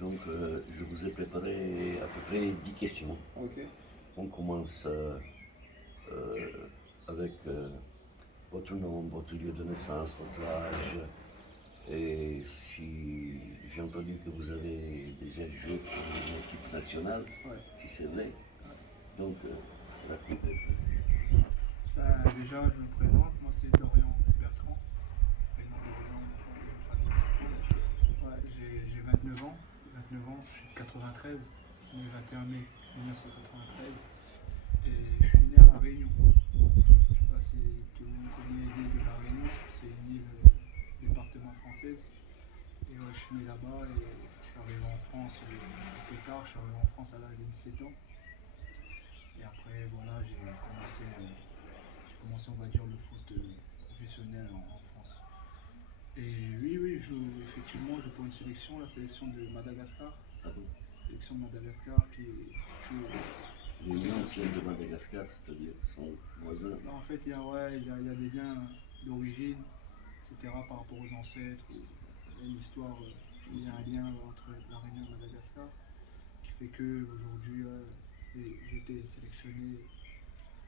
Donc, je vous ai préparé à peu près 10 questions. Ok. On commence euh, avec votre nom, votre lieu de naissance, votre âge. Et si j'ai entendu que vous avez déjà joué pour une équipe nationale, Ouais. si c'est vrai. Ouais. Donc, racontez. Déjà, je me présente. Moi, c'est Dorian Bertrand. Prénom Dorian, nom de famille Bertrand. Ouais, j'ai 29 ans. 29 ans, je suis de 93. Je suis né le 21 mai 1993. Et je suis né à La Réunion. Je sais pas si tout le monde connaît l'île de La Réunion. C'est une île département française. Et ouais, je suis né là-bas et je suis arrivé en France un peu tard. Je suis arrivé en France à l'âge de 17 ans. Et après, voilà, j'ai commencé, on va dire, le foot professionnel en France. Et oui, oui, effectivement, je pour une sélection, la sélection de Madagascar. Ah bon? Sélection de Madagascar qui est située. Les lions viennent de Madagascar, c'est-à-dire son voisin. Là, en fait, il y a, ouais, il y a des liens d'origine, etc., par rapport aux ancêtres. Il y a une histoire, il y a un lien entre La Réunion et Madagascar qui fait que aujourd'hui, j'ai été sélectionné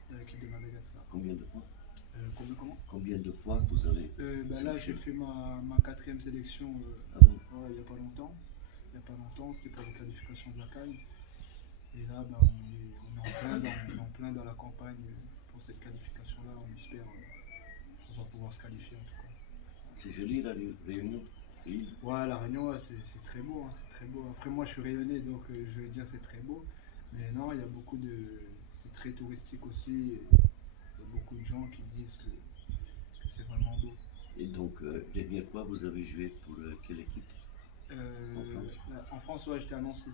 dans l'équipe de Madagascar. Combien de fois? Comment? Combien de fois vous avez Là, j'ai sélectionné? fait ma quatrième sélection Ah bon? ouais, il n'y a pas longtemps. Il n'y a pas longtemps, c'était pour les qualifications de la CAN. Et là, on est en plein dans la campagne pour cette qualification-là. On espère qu'on va pouvoir se qualifier en tout cas. C'est joli la Réunion, l'île. Ouais, la Réunion, ouais, c'est très beau, hein, c'est très beau. Après, moi, je suis rayonnais, donc je vais dire c'est très beau. Mais non, il y a beaucoup de. C'est très touristique aussi. Et il y a beaucoup de gens qui disent que c'est vraiment beau. Et donc, dernière fois, vous avez joué pour quelle équipe en France? En France, ouais, j'étais à Nancy.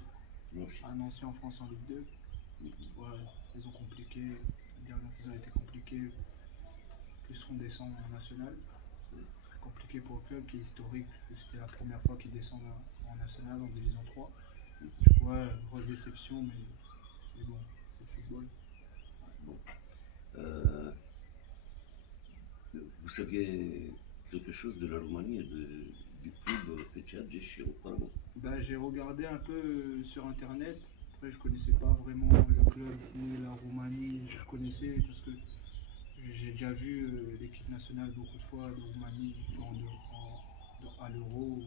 Nancy. À Nancy en France en Ligue 2. Mhm. Ouais, saison compliquée. La dernière saison a été compliquée. Plus on descend en national. Très compliqué pour le club qui est historique. C'était la première fois qu'il descend en national, en division 3. Du coup, ouais, grosse déception, mais bon, c'est le football. Bon. Vous saviez quelque chose de la Roumanie et du club Etihad Jeshire auparavant? J'ai regardé un peu sur internet. Après, je connaissais pas vraiment le club ni la Roumanie. Je connaissais parce que j'ai déjà vu l'équipe nationale beaucoup de fois de Roumanie à l'Euro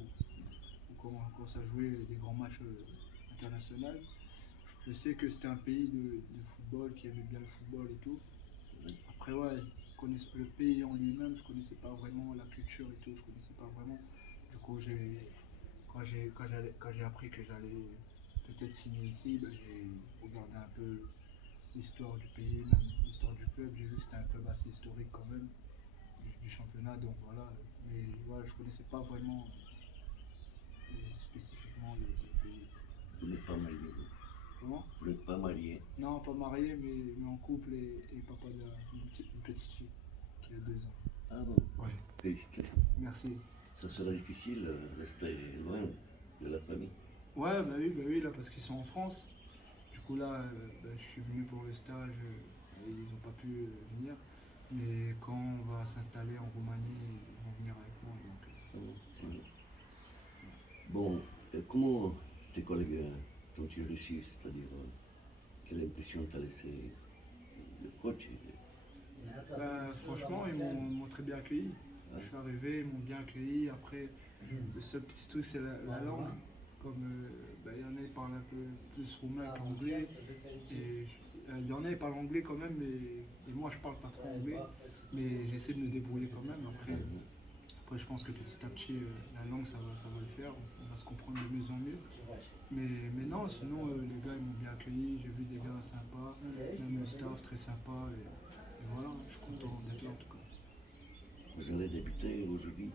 ou quand ça jouait des grands matchs internationaux. Je sais que c'était un pays de football qui aimait bien le football et tout. Oui. Après, ouais, le pays en lui-même, je connaissais pas vraiment la culture et tout, je connaissais pas vraiment. Du coup, quand j'ai appris que j'allais peut-être signer ici, j'ai regardé un peu l'histoire du pays, même l'histoire du club. J'ai vu que c'était un club assez historique quand même du championnat, donc voilà. Mais voilà, je connaissais pas vraiment spécifiquement le pays. Vous n'êtes pas marié, vous? Comment? Vous n'êtes pas marié? Non, pas marié, mais en couple et papa d'une petite fille qui a 2 ans. Ah bon? Ouais, Félicitations. merci. Ça sera difficile de rester loin de la famille. Ouais, bah oui, là, parce qu'ils sont en France. Du coup, là, je suis venu pour le stage et ils n'ont pas pu venir. Mais quand on va s'installer en Roumanie, ils vont venir avec moi. Donc, Ah bon, c'est bien. Bon, comment tes collègues t'ont tu reçu? C'est-à-dire, quelle impression t'a laissé le coach? franchement, ils m'ont très bien accueilli. Ouais. Je suis arrivé, ils m'ont bien accueilli. Après, le seul petit truc, c'est la langue. Comme il y en a qui parlent un peu plus roumain qu'anglais. Et il y en a qui parlent anglais quand même, et moi je parle pas trop anglais. Mais j'essaie de me débrouiller quand même. Après je pense que petit à petit, la langue ça va le faire. On va se comprendre de mieux en mieux. Mais non, sinon les gars ils m'ont bien accueilli. J'ai vu des gars sympas, même le staff très sympa. Et voilà, je suis content d'être là en tout cas. Vous allez débuter aujourd'hui?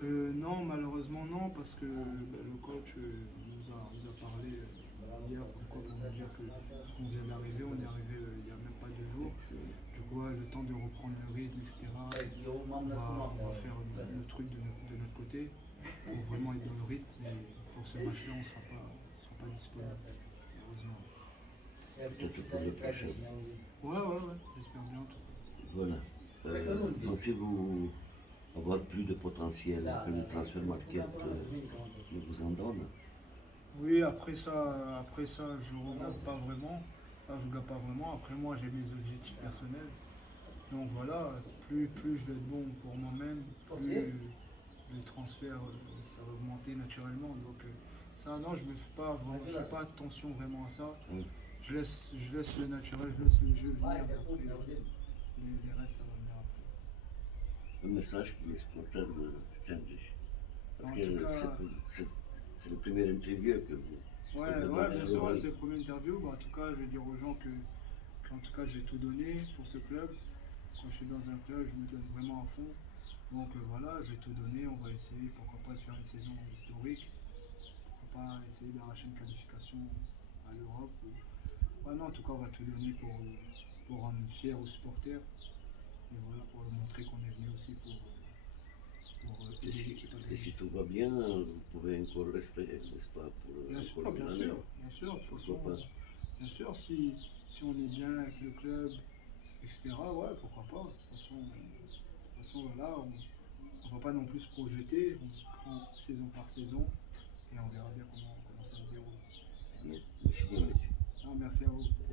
Non, malheureusement non, parce que le coach nous a parlé hier pour nous dire que ce qu'on vient d'arriver, on est arrivé il n'y a même pas 2 jours. Du coup, ouais, le temps de reprendre le rythme, etc. On va faire le truc de notre côté pour vraiment être dans le rythme. Mais pour ce match-là, on ne sera pas disponible, malheureusement. Peut-être pour le prochain. Ouais, j'espère bien en tout cas. Voilà. Pensez-vous avoir plus de potentiel que le transfert market ne vous en donne? Oui, après ça, je regarde pas vraiment. Ça, je regarde pas vraiment. Après moi, j'ai mes objectifs personnels. Donc voilà, plus je vais être bon pour moi-même, plus les transferts, ça va augmenter naturellement. Donc ça, non, je me fais pas vraiment, je fais pas attention vraiment à ça. Mm. Je laisse le naturel, je laisse le jeu venir. Et après, les restes, ça va venir après. Un message pour les supporters de Vicente. Parce En tout que cas, c'est la première interview que ouais, vous ouais, donnez bien à sûr, ouais, l'oral. c'est le premier interview. Bah, en tout cas, je vais dire aux gens qu'en tout cas, je vais tout donner pour ce club. Quand je suis dans un club, je me donne vraiment à fond. Donc voilà, je vais tout donner. On va essayer, pourquoi pas, de faire une saison historique. Pourquoi pas essayer d'arracher une qualification à l'Europe. Ouais, non, en tout cas, on va tout donner pour rendre fiers aux supporters. Et voilà, pour leur montrer qu'on est venu aussi pour Et aider si, l'équipe à et gagner. si tout va bien, vous pouvez encore rester, n'est-ce pas, pour Bien sûr, encore une bien année. sûr, bien sûr. De toute Pourquoi façon, pas? bien sûr, si on est bien avec le club, etc., ouais, pourquoi pas. De toute façon voilà, on va pas non plus se projeter. On prend saison par saison et on verra bien comment ça se déroule. C'est bien. Merci bien, monsieur. Ah, merci à vous.